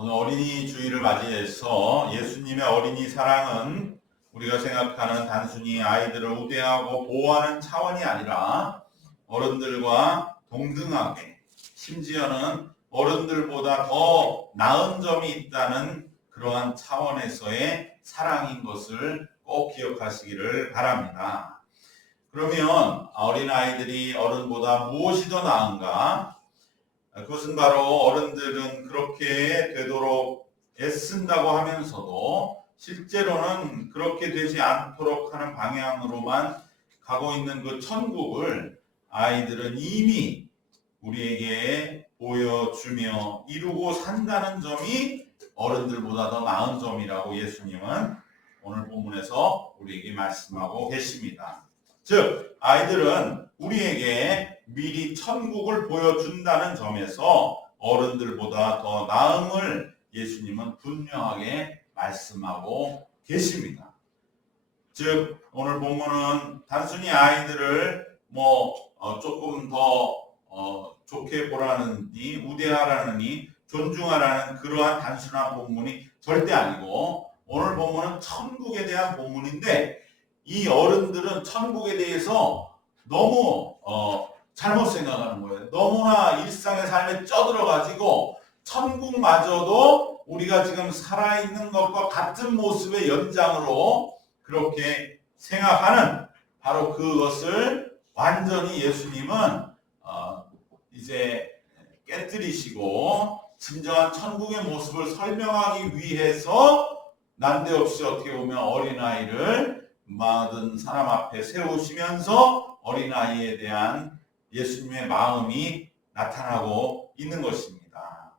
오늘 어린이 주일을 맞이해서 예수님의 어린이 사랑은 우리가 생각하는 단순히 아이들을 우대하고 보호하는 차원이 아니라 어른들과 동등하게, 심지어는 어른들보다 더 나은 점이 있다는 그러한 차원에서의 사랑인 것을 꼭 기억하시기를 바랍니다. 그러면 어린아이들이 어른보다 무엇이 더 나은가? 그것은 바로 어른들은 그렇게 되도록 애쓴다고 하면서도 실제로는 그렇게 되지 않도록 하는 방향으로만 가고 있는 그 천국을 아이들은 이미 우리에게 보여주며 이루고 산다는 점이 어른들보다 더 나은 점이라고 예수님은 오늘 본문에서 우리에게 말씀하고 계십니다. 즉, 아이들은 우리에게 미리 천국을 보여준다는 점에서 어른들보다 더 나음을 예수님은 분명하게 말씀하고 계십니다. 즉, 오늘 본문은 단순히 아이들을 조금 더 좋게 보라느니, 우대하라느니, 존중하라는 그러한 단순한 본문이 절대 아니고, 오늘 본문은 천국에 대한 본문인데, 이 어른들은 천국에 대해서 너무 잘못 생각하는 거예요. 너무나 일상의 삶에 쪄들어가지고 천국마저도 우리가 지금 살아있는 것과 같은 모습의 연장으로 그렇게 생각하는 바로 그것을 완전히 예수님은 이제 깨뜨리시고 진정한 천국의 모습을 설명하기 위해서 난데없이 어떻게 보면 어린아이를 많은 사람 앞에 세우시면서 어린아이에 대한 예수님의 마음이 나타나고 있는 것입니다.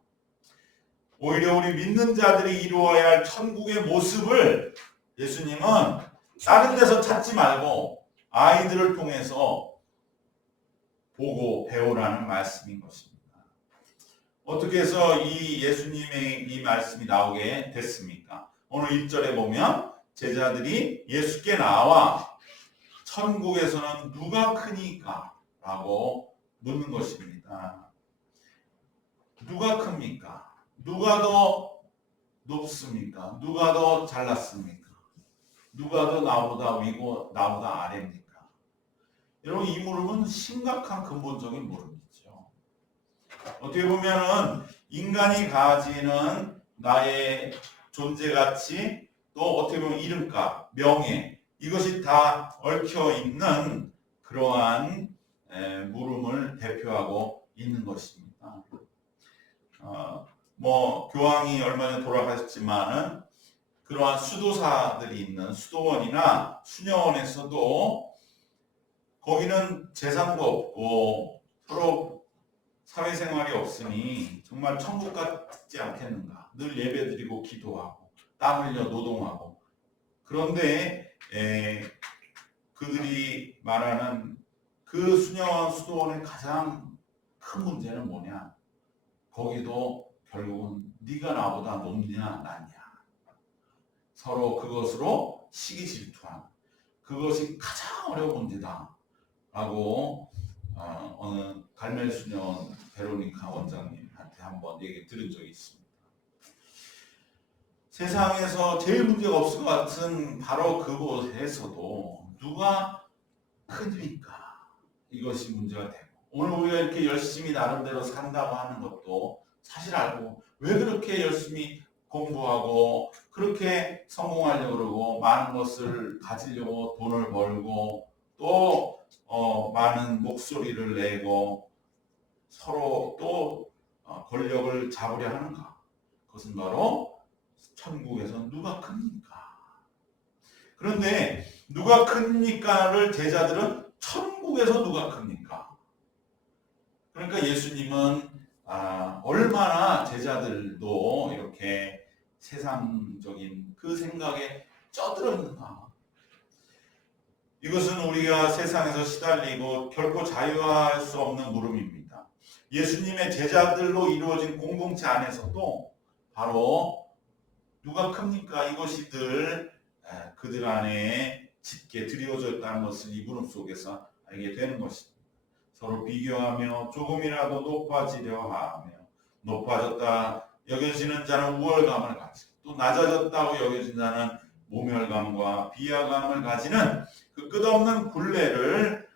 오히려 우리 믿는 자들이 이루어야 할 천국의 모습을 예수님은 다른 데서 찾지 말고 아이들을 통해서 보고 배우라는 말씀인 것입니다. 어떻게 해서 이 예수님의 이 말씀이 나오게 됐습니까? 오늘 1절에 보면 제자들이 예수께 나와 천국에서는 누가 크니까? 라고 묻는 것입니다. 누가 큽니까? 누가 더 높습니까? 누가 더 잘났습니까? 누가 더 나보다 위고 나보다 아래입니까? 여러분, 이 물음은 심각한 근본적인 물음이죠. 어떻게 보면은 인간이 가지는 나의 존재 가치, 또 어떻게 보면 이름값, 명예, 이것이 다 얽혀 있는 그러한 물음을 대표하고 있는 것입니다. 교황이 얼마 전에 돌아가셨지만은 그러한 수도사들이 있는 수도원이나 수녀원에서도 거기는 재산도 없고 서로 사회생활이 없으니 정말 천국 같지 않겠는가. 늘 예배드리고 기도하고 땀 흘려 노동하고. 그런데 그들이 말하는 그 수녀원 수도원의 가장 큰 문제는 뭐냐? 거기도 결국은 네가 나보다 높냐 낮냐. 서로 그것으로 시기 질투하는 그것이 가장 어려운 문제다. 라고 어느 갈멜 수녀원 베로니카 원장님한테 한번 얘기 들은 적이 있습니다. 세상에서 제일 문제가 없을 것 같은 바로 그곳에서도 누가 크니까 이것이 문제가 되고, 오늘 우리가 이렇게 열심히 나름대로 산다고 하는 것도 사실 알고 왜 그렇게 열심히 공부하고 그렇게 성공하려고 그러고 많은 것을 가지려고 돈을 벌고 또 많은 목소리를 내고 서로 또 권력을 잡으려 하는가? 그것은 바로 천국에서 누가 큽니까? 그런데 누가 큽니까를 제자들은 천국에서 누가 큽니까? 그러니까 예수님은 얼마나 제자들도 이렇게 세상적인 그 생각에 쪄들었는가. 이것은 우리가 세상에서 시달리고 결코 자유할 수 없는 물음입니다. 예수님의 제자들로 이루어진 공동체 안에서도 바로 누가 큽니까? 이것이 늘 그들 안에 짙게 드리워져 있다는 것을 이 물음 속에서 알게 되는 것입니다. 서로 비교하며 조금이라도 높아지려 하며 높아졌다 여겨지는 자는 우월감을 가지고 또 낮아졌다고 여겨진 자는 모멸감과 비하감을 가지는 그 끝없는 굴레를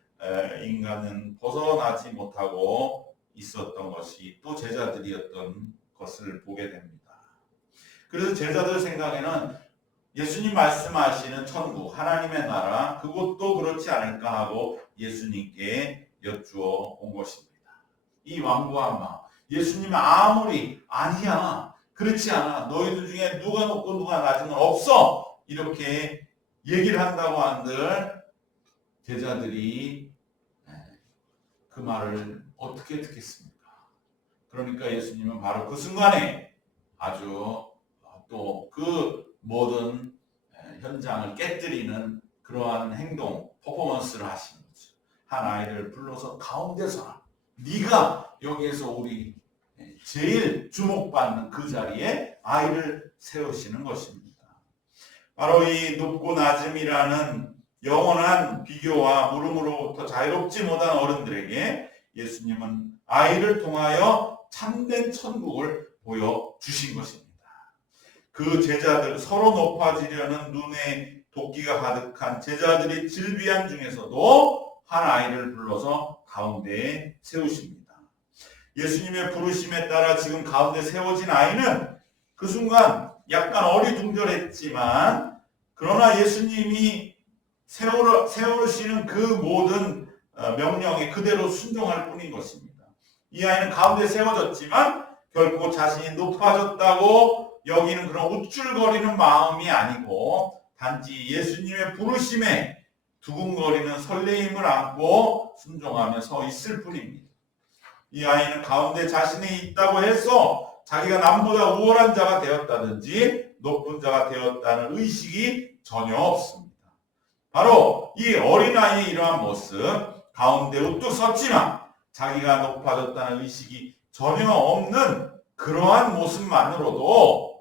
인간은 벗어나지 못하고 있었던 것이 또 제자들이었던 것을 보게 됩니다. 그래서 제자들 생각에는 예수님 말씀하시는 천국, 하나님의 나라, 그것도 그렇지 않을까 하고 예수님께 여쭈어 온 것입니다. 이 완고한 마음, 예수님은 아무리 아니야, 그렇지 않아, 너희들 중에 누가 높고 누가 낮은 건 없어, 이렇게 얘기를 한다고 한들 제자들이 그 말을 어떻게 듣겠습니까? 그러니까 예수님은 바로 그 순간에 아주 또 그 모든 현장을 깨뜨리는 그러한 행동, 퍼포먼스를 하신 거죠. 한 아이를 불러서 가운데 서라. 네가 여기에서 우리 제일 주목받는 그 자리에 아이를 세우시는 것입니다. 바로 이 높고 낮음이라는 영원한 비교와 물음으로부터 자유롭지 못한 어른들에게 예수님은 아이를 통하여 참된 천국을 보여주신 것입니다. 그 제자들, 서로 높아지려는 눈에 도끼가 가득한 제자들이 질비한 중에서도 한 아이를 불러서 가운데에 세우십니다. 예수님의 부르심에 따라 지금 가운데 세워진 아이는 그 순간 약간 어리둥절했지만 그러나 예수님이 세우시는 그 모든 명령에 그대로 순종할 뿐인 것입니다. 이 아이는 가운데 세워졌지만 결코 자신이 높아졌다고 여기는 그런 우쭐거리는 마음이 아니고 단지 예수님의 부르심에 두근거리는 설레임을 안고 순종하며 서 있을 뿐입니다. 이 아이는 가운데 자신이 있다고 해서 자기가 남보다 우월한 자가 되었다든지 높은 자가 되었다는 의식이 전혀 없습니다. 바로 이 어린아이의 이러한 모습, 가운데 우뚝 섰지만 자기가 높아졌다는 의식이 전혀 없는 그러한 모습만으로도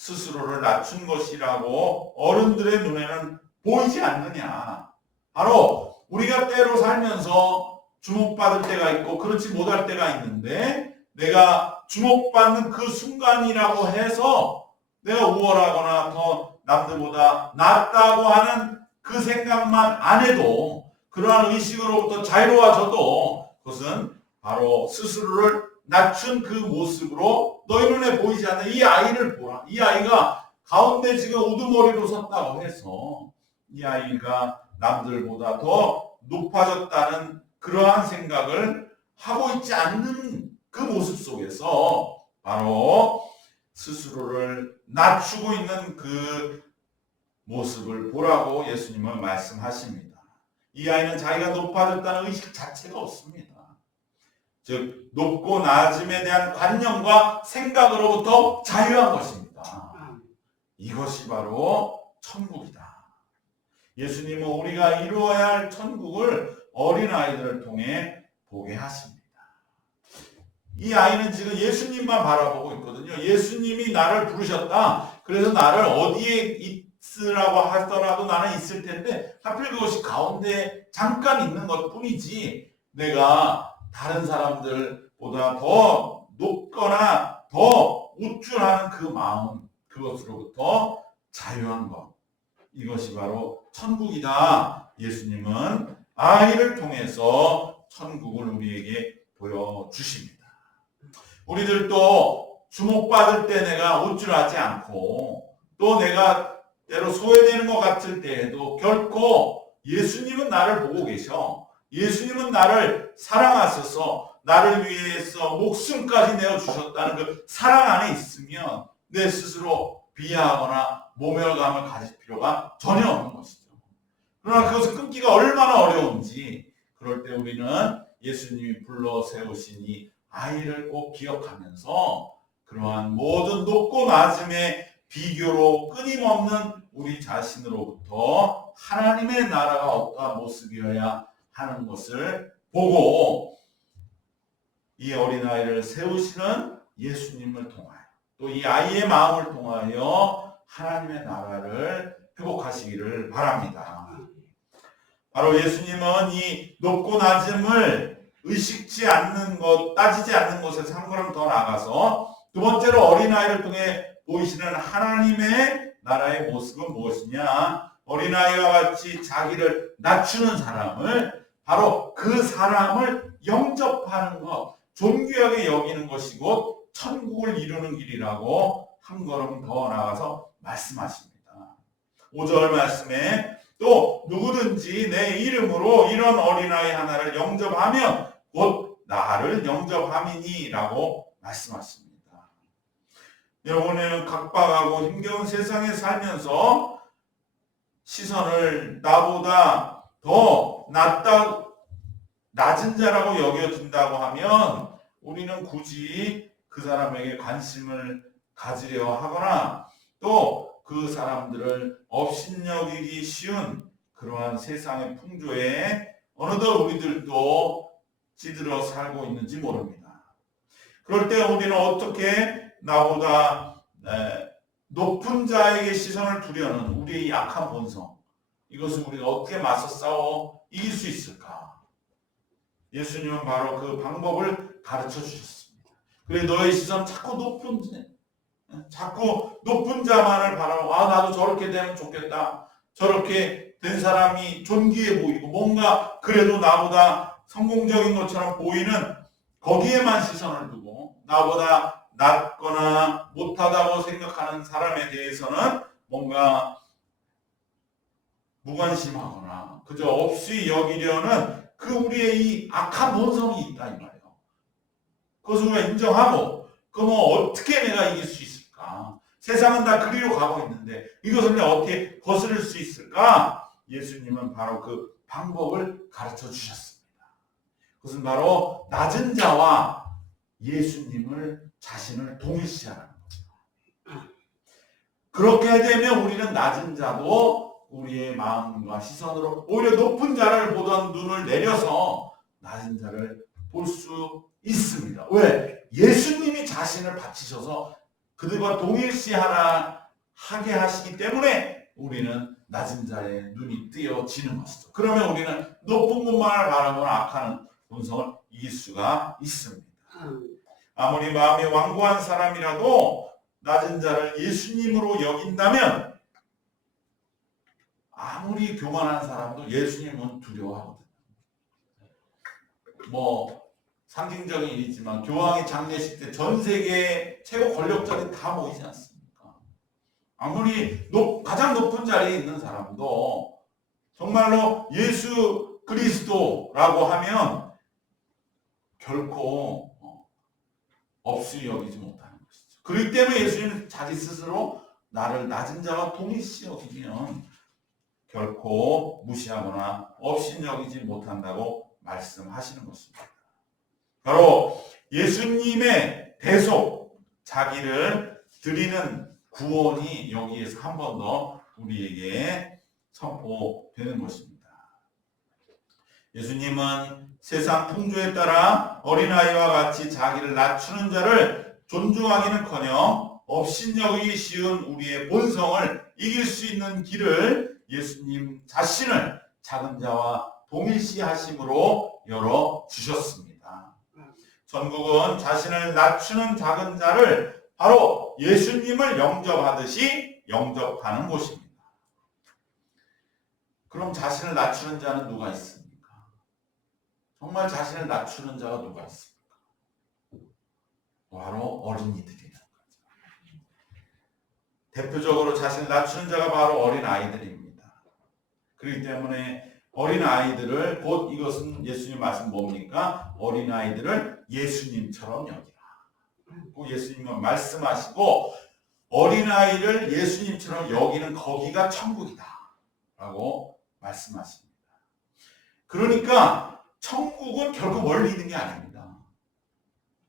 스스로를 낮춘 것이라고 어른들의 눈에는 보이지 않느냐. 바로 우리가 때로 살면서 주목받을 때가 있고 그렇지 못할 때가 있는데 내가 주목받는 그 순간이라고 해서 내가 우월하거나 더 남들보다 낫다고 하는 그 생각만 안 해도 그러한 의식으로부터 자유로워져도 그것은 바로 스스로를 낮춘 그 모습으로 너희 눈에 보이지 않는 이 아이를 보라. 이 아이가 가운데 지금 우두머리로 섰다고 해서 이 아이가 남들보다 더 높아졌다는 그러한 생각을 하고 있지 않는 그 모습 속에서 바로 스스로를 낮추고 있는 그 모습을 보라고 예수님은 말씀하십니다. 이 아이는 자기가 높아졌다는 의식 자체가 없습니다. 즉 높고 낮음에 대한 관념과 생각으로부터 자유한 것입니다. 이것이 바로 천국이다. 예수님은 우리가 이루어야 할 천국을 어린아이들을 통해 보게 하십니다. 이 아이는 지금 예수님만 바라보고 있거든요. 예수님이 나를 부르셨다. 그래서 나를 어디에 있으라고 하더라도 나는 있을 텐데 하필 그것이 가운데 잠깐 있는 것 뿐이지 내가 다른 사람들보다 더 높거나 더 우쭐하는 그 마음, 그것으로부터 자유한 것. 이것이 바로 천국이다. 예수님은 아이를 통해서 천국을 우리에게 보여주십니다. 우리들도 주목받을 때 내가 우쭐하지 않고 또 내가 때로 소외되는 것 같을 때에도 결코 예수님은 나를 보고 계셔. 예수님은 나를 사랑하셔서 나를 위해서 목숨까지 내어주셨다는 그 사랑 안에 있으면 내 스스로 비하하거나 모멸감을 가질 필요가 전혀 없는 것이죠. 그러나 그것을 끊기가 얼마나 어려운지 그럴 때 우리는 예수님이 불러 세우신 이 아이를 꼭 기억하면서 그러한 모든 높고 낮음의 비교로 끊임없는 우리 자신으로부터 하나님의 나라가 어떠한 모습이어야 하는 것을 보고 이 어린아이를 세우시는 예수님을 통하여 또 이 아이의 마음을 통하여 하나님의 나라를 회복하시기를 바랍니다. 바로 예수님은 이 높고 낮음을 의식지 않는 것, 따지지 않는 것에서 한 걸음 더 나가서 두 번째로 어린아이를 통해 보이시는 하나님의 나라의 모습은 무엇이냐? 어린아이와 같이 자기를 낮추는 사람을, 바로 그 사람을 영접하는 것, 존귀하게 여기는 것이 곧 천국을 이루는 길이라고 한 걸음 더 나아가서 말씀하십니다. 5절 말씀에 또 누구든지 내 이름으로 이런 어린아이 하나를 영접하면 곧 나를 영접함이니라고 말씀하십니다. 여러분은 각박하고 힘겨운 세상에 살면서 시선을 나보다 더 낮은 자라고 여겨진다고 하면 우리는 굳이 그 사람에게 관심을 가지려 하거나 또 그 사람들을 업신여기기 쉬운 그러한 세상의 풍조에 어느덧 우리들도 찌들어 살고 있는지 모릅니다. 그럴 때 우리는 어떻게 나보다 높은 자에게 시선을 두려는 우리의 약한 본성, 이것을 우리가 어떻게 맞서 싸워 이길 수 있을까? 예수님은 바로 그 방법을 가르쳐 주셨습니다. 그래, 너의 시선 자꾸 높은 자만을 바라고, 나도 저렇게 되면 좋겠다. 저렇게 된 사람이 존귀해 보이고 뭔가 그래도 나보다 성공적인 것처럼 보이는 거기에만 시선을 두고 나보다 낮거나 못하다고 생각하는 사람에 대해서는 뭔가 무관심하거나 그저 없이 여기려는 그 우리의 이 악한 본성이 있다 이 말이에요. 그것을 우리가 인정하고 그러면 어떻게 내가 이길 수 있을까? 세상은 다 그리로 가고 있는데 이것을 내가 어떻게 거스를 수 있을까? 예수님은 바로 그 방법을 가르쳐 주셨습니다. 그것은 바로 낮은 자와 예수님을 자신을 동일시하는 거죠. 그렇게 되면 우리는 낮은 자도 우리의 마음과 시선으로 오히려 높은 자를 보던 눈을 내려서 낮은 자를 볼 수 있습니다. 왜? 예수님이 자신을 바치셔서 그들과 동일시하게 하시기 때문에 우리는 낮은 자의 눈이 뜨여지는 것이죠. 그러면 우리는 높은 것만을 바라보는 악한 본성을 이길 수가 있습니다. 아무리 마음이 완고한 사람이라도 낮은 자를 예수님으로 여긴다면 아무리 교만한 사람도 예수님은 두려워하거든요. 상징적인 일이지만 교황의 장례식 때 전 세계 최고 권력자들이 다 모이지 않습니까? 아무리 가장 높은 자리에 있는 사람도 정말로 예수 그리스도라고 하면 결코 없이 여기지 못하는 것이죠. 그렇기 때문에 예수님은 자기 스스로 나를 낮은 자와 동일시 여기면 결코 무시하거나 없이 여기지 못한다고 말씀하시는 것입니다. 바로 예수님의 대속, 자기를 드리는 구원이 여기에서 한 번 더 우리에게 선포되는 것입니다. 예수님은 세상 풍조에 따라 어린아이와 같이 자기를 낮추는 자를 존중하기는커녕 업신여기기 쉬운 우리의 본성을 이길 수 있는 길을 예수님 자신을 작은 자와 동일시하심으로 열어주셨습니다. 전국은 자신을 낮추는 작은 자를 바로 예수님을 영접하듯이 영접하는 곳입니다. 그럼 자신을 낮추는 자는 누가 있습니까? 정말 자신을 낮추는 자가 누가 있습니까? 바로 어린이들이라는 거죠. 대표적으로 자신을 낮추는 자가 바로 어린아이들입니다. 그렇기 때문에 어린아이들을, 곧 이것은 예수님 말씀 뭡니까? 어린아이들을 예수님처럼 여기라. 예수님은 말씀하시고 어린아이를 예수님처럼 여기는 거기가 천국이다 라고 말씀하십니다. 그러니까 천국은 결코 멀리 있는 게 아닙니다.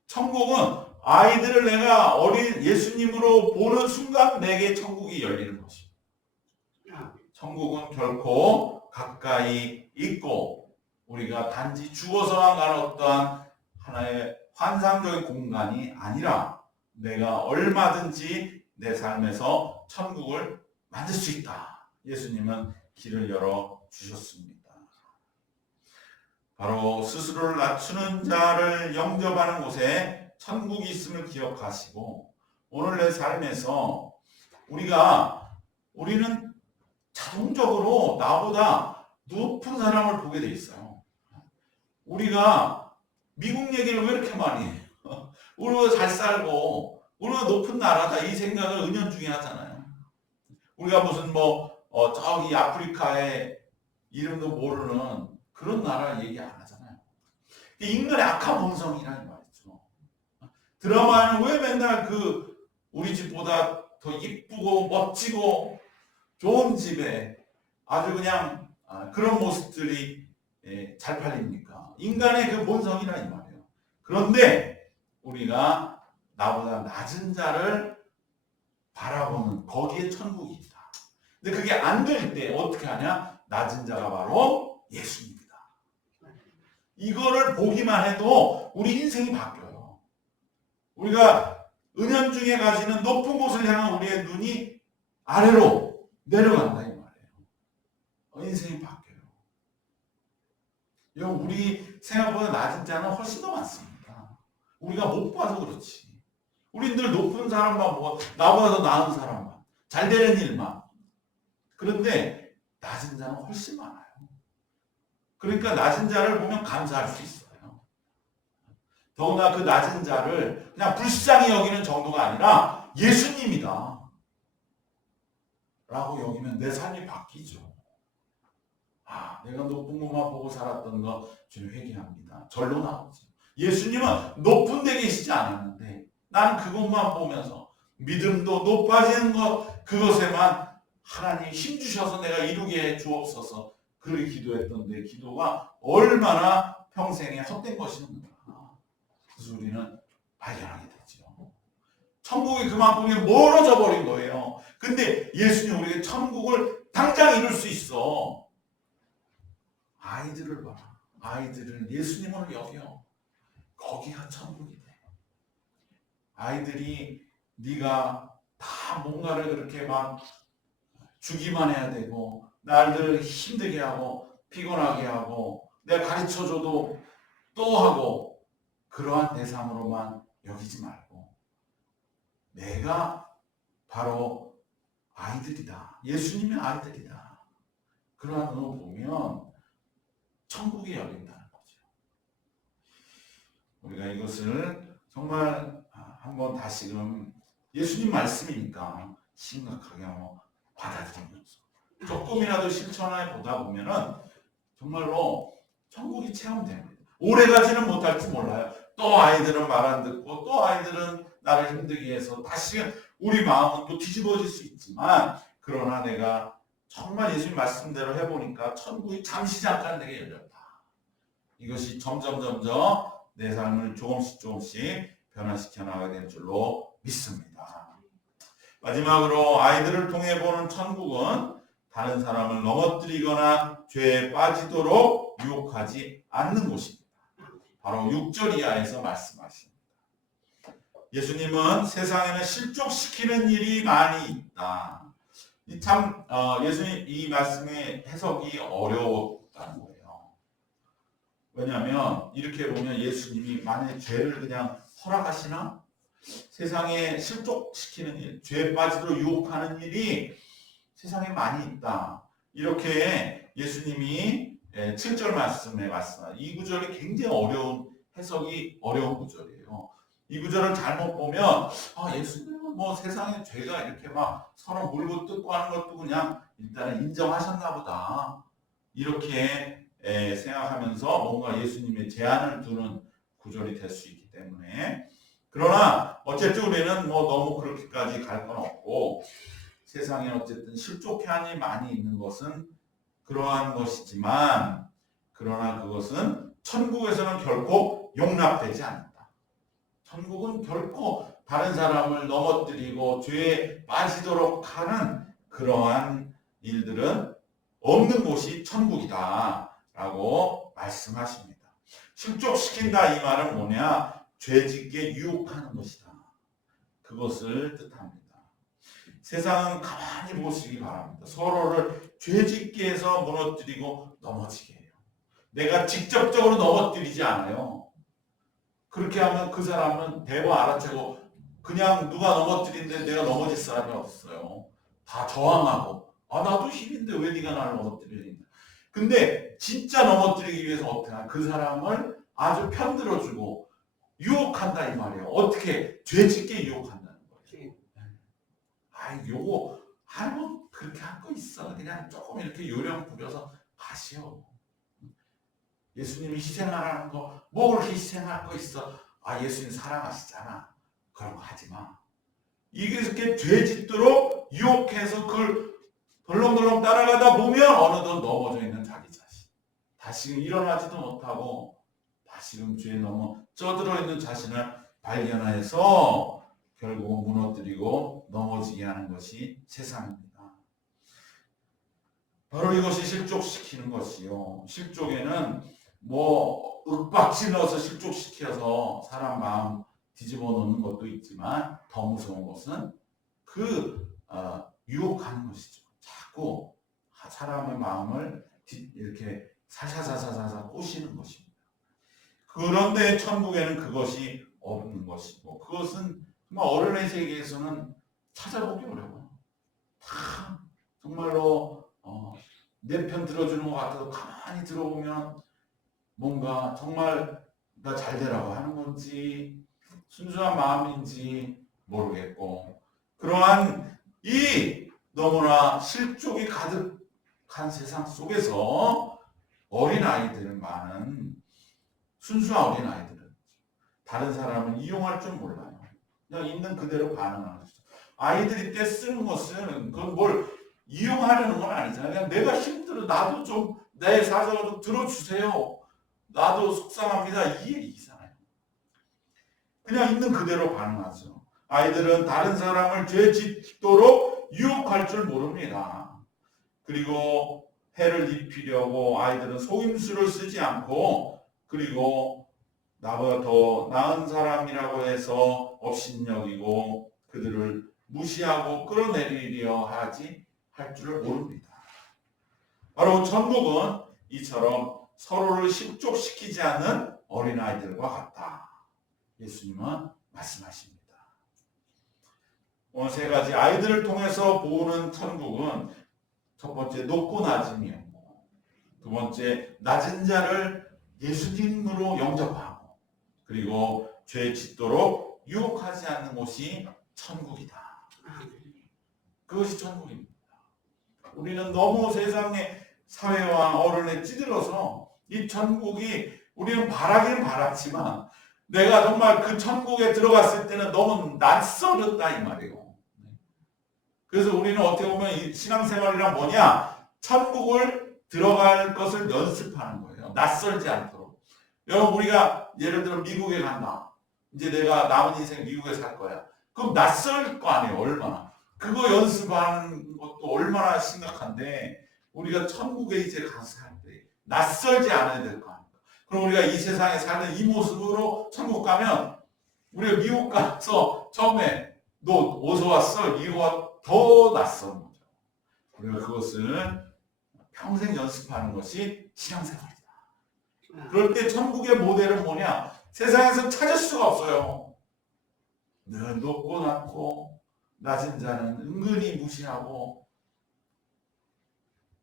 천국은 아이들을 내가 어린 예수님으로 보는 순간 내게 천국이 열리는 것입니다. 천국은 결코 가까이 있고 우리가 단지 죽어서만 가는 어떠한 하나의 환상적인 공간이 아니라 내가 얼마든지 내 삶에서 천국을 만들 수 있다. 예수님은 길을 열어 주셨습니다. 바로 스스로를 낮추는 자를 영접하는 곳에 천국이 있음을 기억하시고 오늘 내 삶에서 우리는 자동적으로 나보다 높은 사람을 보게 돼 있어요. 우리가 미국 얘기를 왜 이렇게 많이 해요? 우리가 잘 살고 우리가 높은 나라다 이 생각을 은연중에 하잖아요. 우리가 무슨 저기 아프리카의 이름도 모르는 그런 나라 얘기 안 하잖아요. 인간의 악한 본성이라는 말이죠. 드라마는 왜 맨날 우리 집보다 더 이쁘고 멋지고 좋은 집에 아주 그냥 그런 모습들이 잘 팔립니까? 인간의 그 본성이라 이 말이에요. 그런데 우리가 나보다 낮은 자를 바라보는 거기에 천국이 있다. 근데 그게 안 될 때 어떻게 하냐? 낮은 자가 바로 예수입니다. 이거를 보기만 해도 우리 인생이 바뀌어요. 우리가 은연중에 가지는 높은 곳을 향한 우리의 눈이 아래로 내려간다 이 말이에요. 인생이 바뀌어요. 우리 생각보다 낮은 자는 훨씬 더 많습니다. 우리가 못 봐서 그렇지. 우리 늘 높은 사람만 보고 나보다 더 나은 사람만 잘 되는 일만. 그런데 낮은 자는 훨씬 많아요. 그러니까 낮은 자를 보면 감사할 수 있어요. 더구나 그 낮은 자를 그냥 불쌍히 여기는 정도가 아니라 예수님이다 라고 여기면 내 삶이 바뀌죠. 내가 높은 것만 보고 살았던 거 좀 회개합니다. 절로 나오죠. 예수님은 높은 데 계시지 않았는데 나는 그것만 보면서 믿음도 높아지는 것 그것에만 하나님 힘주셔서 내가 이루게 해 주옵소서 그렇게 기도했던 내 기도가 얼마나 평생에 헛된 것이었는가. 그래서 우리는 발견하게 되죠. 천국이 그만큼이 멀어져 버린 거예요. 근데 예수님 우리에게 천국을 당장 이룰 수 있어. 아이들을 봐. 아이들을 예수님을 여겨. 거기가 천국이 돼. 아이들이 네가 다 뭔가를 그렇게 막 주기만 해야 되고 날들 힘들게 하고 피곤하게 하고 내가 가르쳐줘도 또 하고 그러한 대상으로만 여기지 말고 내가 바로 아이들이다. 예수님의 아이들이다. 그러한 눈을 보면 천국이 열린다는 거죠. 우리가 이것을 정말 한번 다시금 예수님 말씀이니까 심각하게 한번 받아들이면서 조금이라도 실천해 보다 보면은 정말로 천국이 체험됩니다. 오래 가지는 못할지 몰라요. 또 아이들은 말 안 듣고 또 아이들은 나를 힘들게 해서 다시 우리 마음은 또 뒤집어질 수 있지만 그러나 내가 정말 예수님 말씀대로 해보니까 천국이 잠시 잠깐 내게 열렸다. 이것이 점점 내 삶을 조금씩 변화시켜 나가게 될 줄로 믿습니다. 마지막으로 아이들을 통해 보는 천국은 다른 사람을 넘어뜨리거나 죄에 빠지도록 유혹하지 않는 곳입니다. 바로 6절 이하에서 말씀하십니다. 예수님은 세상에는 실족시키는 일이 많이 있다. 참 예수님 이 말씀의 해석이 어려웠다는 거예요. 왜냐하면 이렇게 보면 예수님이 만약에 죄를 그냥 허락하시나? 세상에 실족시키는 일, 죄에 빠지도록 유혹하는 일이 세상에 많이 있다. 이렇게 예수님이 7절 말씀에 말씀하신 이 구절이 굉장히 어려운 해석이 어려운 구절이에요. 이 구절을 잘못 보면 예수님은 세상에 죄가 이렇게 막 서로 물고 뜯고 하는 것도 그냥 일단은 인정하셨나 보다. 이렇게 생각하면서 뭔가 예수님의 제한을 두는 구절이 될 수 있기 때문에 그러나 어쨌든 우리는 너무 그렇게까지 갈 건 없고 세상에 어쨌든 실족한이 많이 있는 것은 그러한 것이지만 그러나 그것은 천국에서는 결코 용납되지 않는다. 천국은 결코 다른 사람을 넘어뜨리고 죄에 빠지도록 하는 그러한 일들은 없는 곳이 천국이다 라고 말씀하십니다. 실족시킨다 이 말은 뭐냐? 죄짓게 유혹하는 것이다. 그것을 뜻합니다. 세상은 가만히 보시기 바랍니다. 서로를 죄짓게 해서 무너뜨리고 넘어지게 해요. 내가 직접적으로 넘어뜨리지 않아요. 그렇게 하면 그 사람은 대거 알아채고 그냥 누가 넘어뜨리는데 내가 넘어질 사람이 없어요. 다 저항하고 나도 힘인데 왜 네가 나를 넘어뜨리냐. 근데 진짜 넘어뜨리기 위해서 어떻게 하냐. 그 사람을 아주 편들어주고 유혹한다 이 말이에요. 어떻게 죄짓게 유혹한다는 거예요. 요거 뭐 그렇게 할 거 있어. 그냥 조금 이렇게 요령 부려서 가시오. 예수님이 희생하라는 거, 뭐 그렇게 희생할 거 있어. 예수님 사랑하시잖아. 그런 거 하지 마. 이렇게 죄 짓도록 유혹해서 그걸 덜렁덜렁 따라가다 보면 어느덧 넘어져 있는 자기 자신. 다시금 일어나지도 못하고 다시금 죄에 넘어 쪄들어 있는 자신을 발견해서 결국 무너뜨리고 넘어지게 하는 것이 세상입니다. 바로 이것이 실족시키는 것이요. 실족에는 뭐 윽박지 넣어서 실족시켜서 사람 마음 뒤집어 놓는 것도 있지만 더 무서운 것은 유혹하는 것이죠. 자꾸 사람의 마음을 이렇게 사사사사사사 꼬시는 것입니다. 그런데 천국에는 그것이 없는 것이고 그것은 정말 어른의 세계에서는 찾아보기 어려워요. 다 정말로 내 편 들어주는 것 같아도 가만히 들어보면 뭔가 정말 나 잘 되라고 하는 건지 순수한 마음인지 모르겠고 그러한 이 너무나 실족이 가득한 세상 속에서 어린아이들은 많은 순수한 어린아이들은 다른 사람을 이용할 줄 몰라요. 그냥 있는 그대로 반응하는 거죠. 아이들이 떼쓰는 것은 그건 뭘 이용하려는 건 아니잖아요. 그냥 내가 힘들어 나도 좀 내 사정을 좀 들어주세요. 나도 속상합니다. 이 얘기잖아요. 그냥 있는 그대로 반응하죠. 아이들은 다른 사람을 죄 짓도록 유혹할 줄 모릅니다. 그리고 해를 입히려고 아이들은 속임수를 쓰지 않고 그리고 나보다 더 나은 사람이라고 해서 업신여기고 그들을 무시하고 끌어내리려 할 줄을 모릅니다. 바로 천국은 이처럼 서로를 실족시키지 않는 어린아이들과 같다. 예수님은 말씀하십니다. 오늘 세 가지 아이들을 통해서 보는 천국은 첫 번째 높고 낮음이었고 두 번째 낮은 자를 예수님으로 영접하고 그리고 죄 짓도록 유혹하지 않는 곳이 천국이다. 그것이 천국입니다. 우리는 너무 세상의 사회와 어른에 찌들어서 이 천국이 우리는 바라기는 바랐지만 내가 정말 그 천국에 들어갔을 때는 너무 낯설었다 이 말이에요. 그래서 우리는 어떻게 보면 이 신앙생활이란 뭐냐? 천국을 들어갈 것을 연습하는 거예요. 낯설지 않도록. 여러분 우리가 예를 들어 미국에 간다. 이제 내가 남은 인생 미국에 살 거야. 그럼 낯설 거 아니에요. 얼마나. 그거 연습하는 것도 얼마나 심각한데 우리가 천국에 이제 가서 살 때 낯설지 않아야 될 거 아닙니까? 그럼 우리가 이 세상에 사는 이 모습으로 천국 가면 우리가 미국 가서 처음에 너 어디서 왔어? 이거 더 낯선 거죠. 우리가 그것을 평생 연습하는 것이 신앙생활이다. 그럴 때 천국의 모델은 뭐냐? 세상에서 찾을 수가 없어요. 늘 높고 낮고 낮은 자는 은근히 무시하고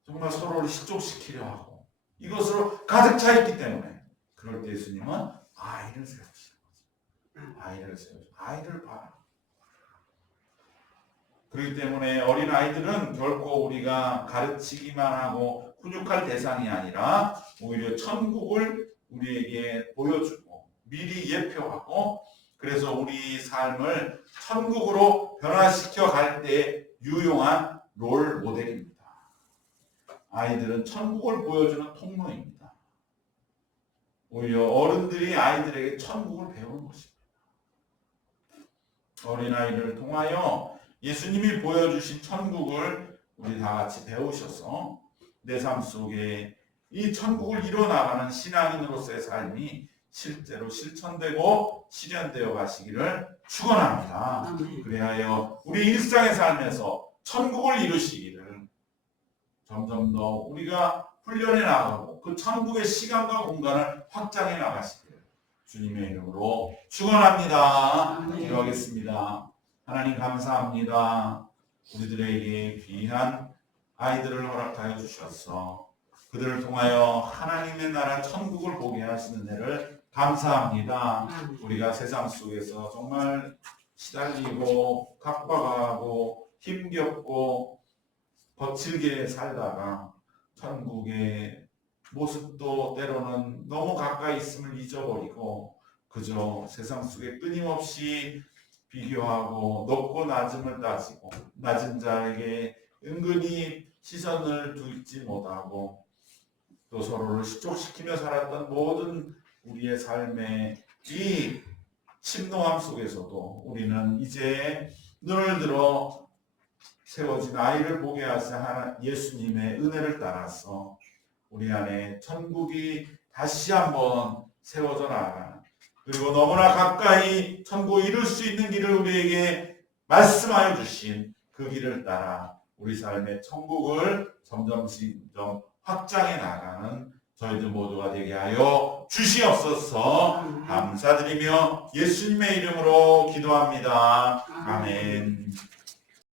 정말 서로를 실족시키려 하고 이것으로 가득 차 있기 때문에 그럴 때 예수님은 아이를 세우시는 거죠. 아이를 세우시고 아이를 봐라. 그렇기 때문에 어린 아이들은 결코 우리가 가르치기만 하고 훈육할 대상이 아니라 오히려 천국을 우리에게 보여주고 미리 예표하고 그래서 우리 삶을 천국으로 변화시켜 갈 때 유용한 롤 모델입니다. 아이들은 천국을 보여주는 통로입니다. 오히려 어른들이 아이들에게 천국을 배우는 것입니다. 어린아이를 통하여 예수님이 보여주신 천국을 우리 다 같이 배우셔서 내 삶 속에 이 천국을 이뤄나가는 신앙인으로서의 삶이 실제로 실천되고 실현되어 가시기를 축원합니다. 그리하여 우리 일상의 삶에서 천국을 이루시기를 점점 더 우리가 훈련해 나가고 그 천국의 시간과 공간을 확장해 나가시기를 주님의 이름으로 축원합니다. 아멘. 기도하겠습니다. 하나님 감사합니다. 우리들에게 귀한 아이들을 허락하여 주셔서 그들을 통하여 하나님의 나라 천국을 보게 하시는 애를 감사합니다. 우리가 세상 속에서 정말 시달리고 각박하고 힘겹고 거칠게 살다가 천국의 모습도 때로는 너무 가까이 있음을 잊어버리고 그저 세상 속에 끊임없이 비교하고 높고 낮음을 따지고 낮은 자에게 은근히 시선을 두지 못하고 또 서로를 실족시키며 살았던 모든 우리의 삶의 이 심노함 속에서도 우리는 이제 눈을 들어 세워진 아이를 보게 하신 예수님의 은혜를 따라서 우리 안에 천국이 다시 한번 세워져 나가는, 그리고 너무나 가까이 천국을 이룰 수 있는 길을 우리에게 말씀하여 주신 그 길을 따라 우리 삶의 천국을 점점 확장해 나가는 저희들 모두가 되게 하여 주시옵소서. 감사드리며 예수님의 이름으로 기도합니다. 아멘.